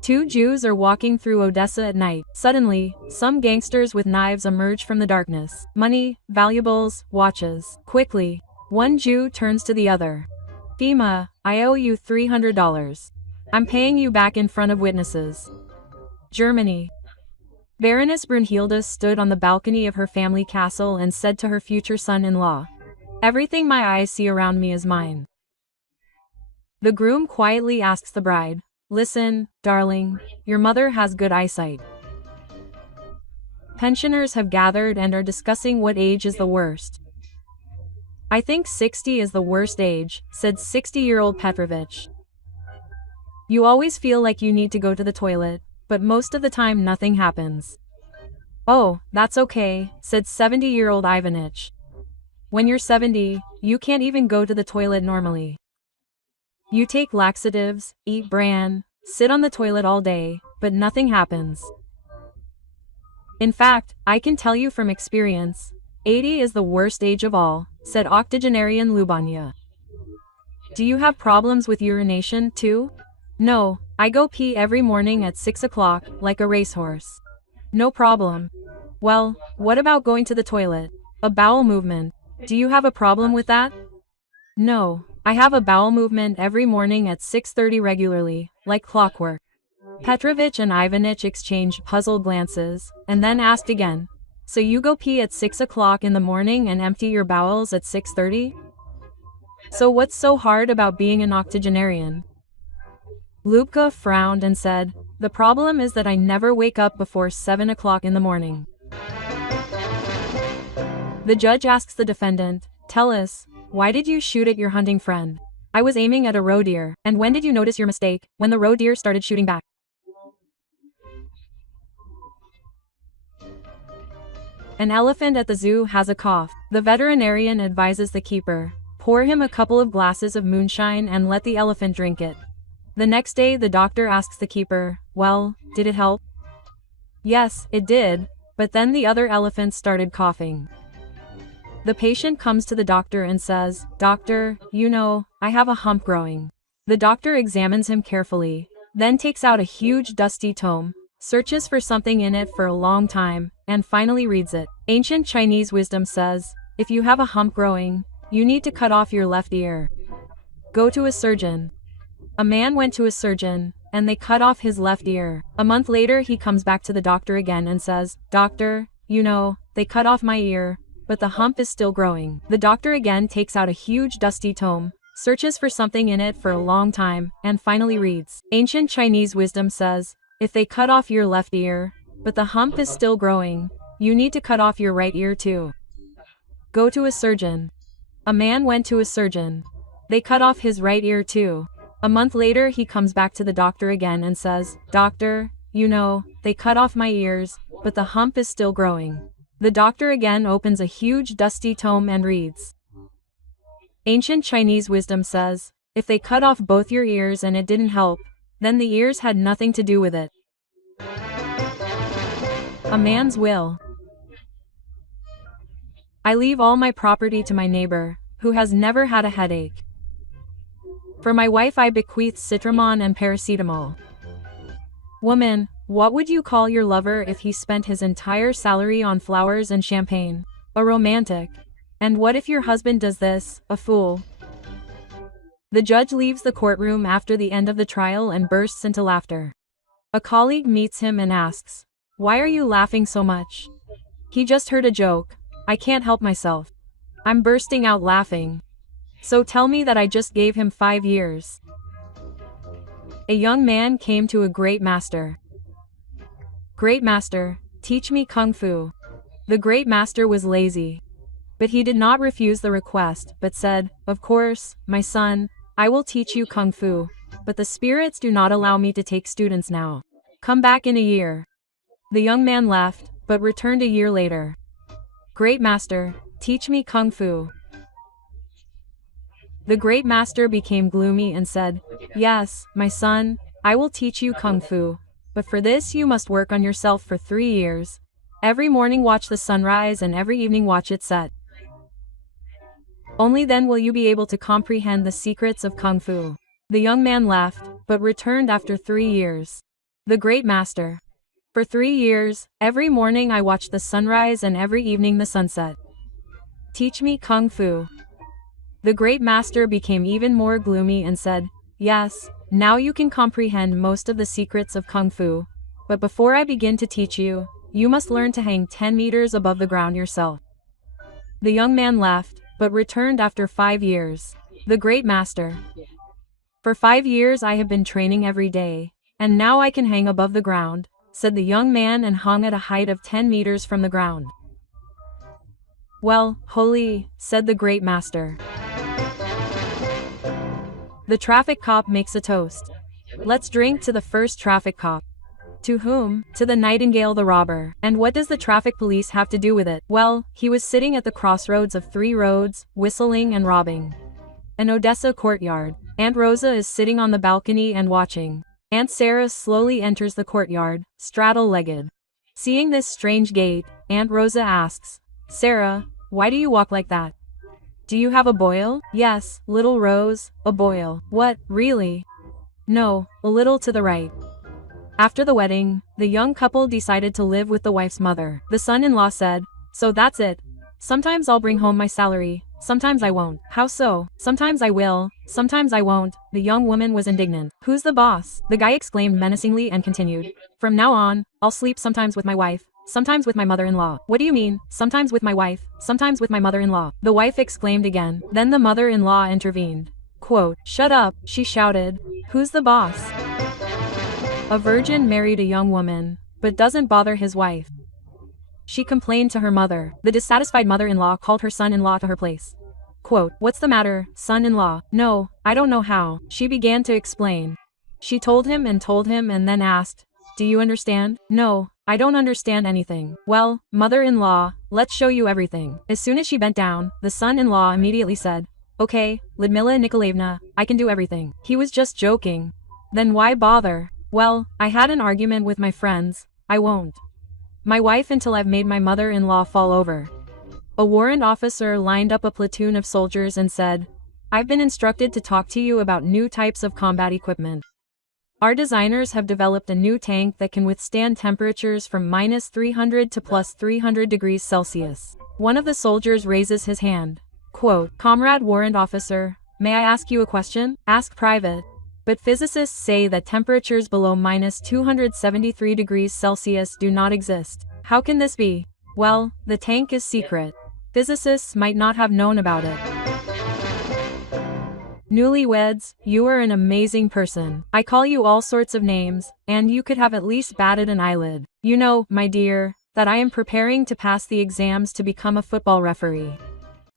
Two Jews are walking through Odessa at night. Suddenly, some gangsters with knives emerge from the darkness. Money, valuables, watches. Quickly, one Jew turns to the other. Fema, I owe you $300. I'm paying you back in front of witnesses. Germany. Baroness Brunhilde stood on the balcony of her family castle and said to her future son-in-law, "Everything my eyes see around me is mine." The groom quietly asks the bride, "Listen, darling, your mother has good eyesight." Pensioners have gathered and are discussing what age is the worst. "I think 60 is the worst age," said 60-year-old Petrovich. "You always feel like you need to go to the toilet, but most of the time nothing happens." "Oh, that's okay," said 70-year-old Ivanich. "When you're 70, you can't even go to the toilet normally. You take laxatives, eat bran, sit on the toilet all day, but nothing happens. In fact, I can tell you from experience, 80 is the worst age of all," said octogenarian Lubanya. "Do you have problems with urination, too?" "No, I go pee every morning at 6 o'clock, like a racehorse." "No problem." "Well, what about going to the toilet? A bowel movement. Do you have a problem with that?" "No, I have a bowel movement every morning at 6:30 regularly, like clockwork." Petrovich and Ivanich exchanged puzzled glances, and then asked again, "So you go pee at 6 o'clock in the morning and empty your bowels at 6:30? So what's so hard about being an octogenarian?" Lubka frowned and said, "The problem is that I never wake up before 7 o'clock in the morning." The judge asks the defendant, "Tell us, why did you shoot at your hunting friend?" "I was aiming at a roe deer." "And when did you notice your mistake?" "When the roe deer started shooting back." An elephant at the zoo has a cough. The veterinarian advises the keeper, "Pour him a couple of glasses of moonshine and let the elephant drink it." The next day the doctor asks the keeper, "Well, did it help?" "Yes, it did, but then the other elephants started coughing." The patient comes to the doctor and says, "Doctor, you know, I have a hump growing." The doctor examines him carefully, then takes out a huge dusty tome, searches for something in it for a long time, and finally reads it. Ancient Chinese wisdom says, if you have a hump growing, you need to cut off your left ear. Go to a surgeon. A man went to a surgeon, and they cut off his left ear. A month later he comes back to the doctor again and says, "Doctor, you know, they cut off my ear, but the hump is still growing." The doctor again takes out a huge dusty tome, searches for something in it for a long time, and finally reads, Ancient Chinese wisdom says, if they cut off your left ear, but the hump is still growing, you need to cut off your right ear too. Go to a surgeon. A man went to a surgeon. They cut off his right ear too. A month later he comes back to the doctor again and says, "Doctor, you know, they cut off my ears, but the hump is still growing." The doctor again opens a huge dusty tome and reads, Ancient Chinese wisdom says, if they cut off both your ears and it didn't help, then the ears had nothing to do with it. A man's will. I leave all my property to my neighbor, who has never had a headache. For my wife I bequeath citramon and paracetamol. Woman, what would you call your lover if he spent his entire salary on flowers and champagne? A romantic. And what if your husband does this? A fool. The judge leaves the courtroom after the end of the trial and bursts into laughter. A colleague meets him and asks, "Why are you laughing so much?" "He just heard a joke. I can't help myself. I'm bursting out laughing. So tell me that I just gave him 5 years." A young man came to a great master. "Great master, teach me kung fu." The great master was lazy. But he did not refuse the request, but said, "Of course, my son, I will teach you kung fu, but the spirits do not allow me to take students now. Come back in a year." The young man left, but returned a year later. "Great master, teach me kung fu." The great master became gloomy and said, "Yes, my son, I will teach you kung fu, but for this you must work on yourself for 3 years. Every morning watch the sunrise and every evening watch it set. Only then will you be able to comprehend the secrets of kung fu." The young man left, but returned after 3 years. The Great Master. For 3 years, every morning I watched the sunrise and every evening the sunset. Teach me Kung Fu. The Great Master became even more gloomy and said, "Yes, now you can comprehend most of the secrets of Kung Fu. But before I begin to teach you, you must learn to hang 10 meters above the ground yourself." The young man left, but returned after 5 years. The Great Master. For 5 years I have been training every day, and now I can hang above the ground, said the young man, and hung at a height of 10 meters from the ground. "Well, holy," said the Great Master. The traffic cop makes a toast. Let's drink to the first traffic cop. To whom? To the nightingale the robber. And what does the traffic police have to do with it? Well, he was sitting at the crossroads of 3 roads, whistling and robbing. An Odessa courtyard. Aunt Rosa is sitting on the balcony and watching. Aunt Sarah slowly enters the courtyard, straddle-legged. Seeing this strange gait, Aunt Rosa asks, "Sarah, why do you walk like that? Do you have a boil?" "Yes, little Rose, a boil." "What, really?" "No, a little to the right." After the wedding, the young couple decided to live with the wife's mother. The son-in-law said, "So that's it. Sometimes I'll bring home my salary, sometimes I won't." "How so?" "Sometimes I will, sometimes I won't." The young woman was indignant. "Who's the boss?" The guy exclaimed menacingly and continued, "From now on, I'll sleep sometimes with my wife, sometimes with my mother-in-law." "What do you mean, sometimes with my wife, sometimes with my mother-in-law?" The wife exclaimed again. Then the mother-in-law intervened. Quote, "Shut up," she shouted. "Who's the boss?" A virgin married a young woman, but doesn't bother his wife. She complained to her mother. The dissatisfied mother-in-law called her son-in-law to her place. Quote, "What's the matter, son-in-law?" "No, I don't know how." She began to explain. She told him and then asked, "Do you understand?" "No, I don't understand anything." "Well, mother-in-law, let's show you everything." As soon as she bent down, the son-in-law immediately said, "Okay, Ludmila Nikolaevna, I can do everything." He was just joking. Then why bother? "Well, I had an argument with my friends, I won't my wife until I've made my mother-in-law fall over." A warrant officer lined up a platoon of soldiers and said, "I've been instructed to talk to you about new types of combat equipment. Our designers have developed a new tank that can withstand temperatures from -300 to +300 degrees Celsius. One of the soldiers raises his hand. Quote, "Comrade warrant officer, may I ask you a question?" "Ask private." "But physicists say that temperatures below -273 degrees Celsius do not exist. How can this be?" "Well, the tank is secret. Physicists might not have known about it." Newlyweds, you are an amazing person. I call you all sorts of names, and you could have at least batted an eyelid. You know, my dear, that I am preparing to pass the exams to become a football referee.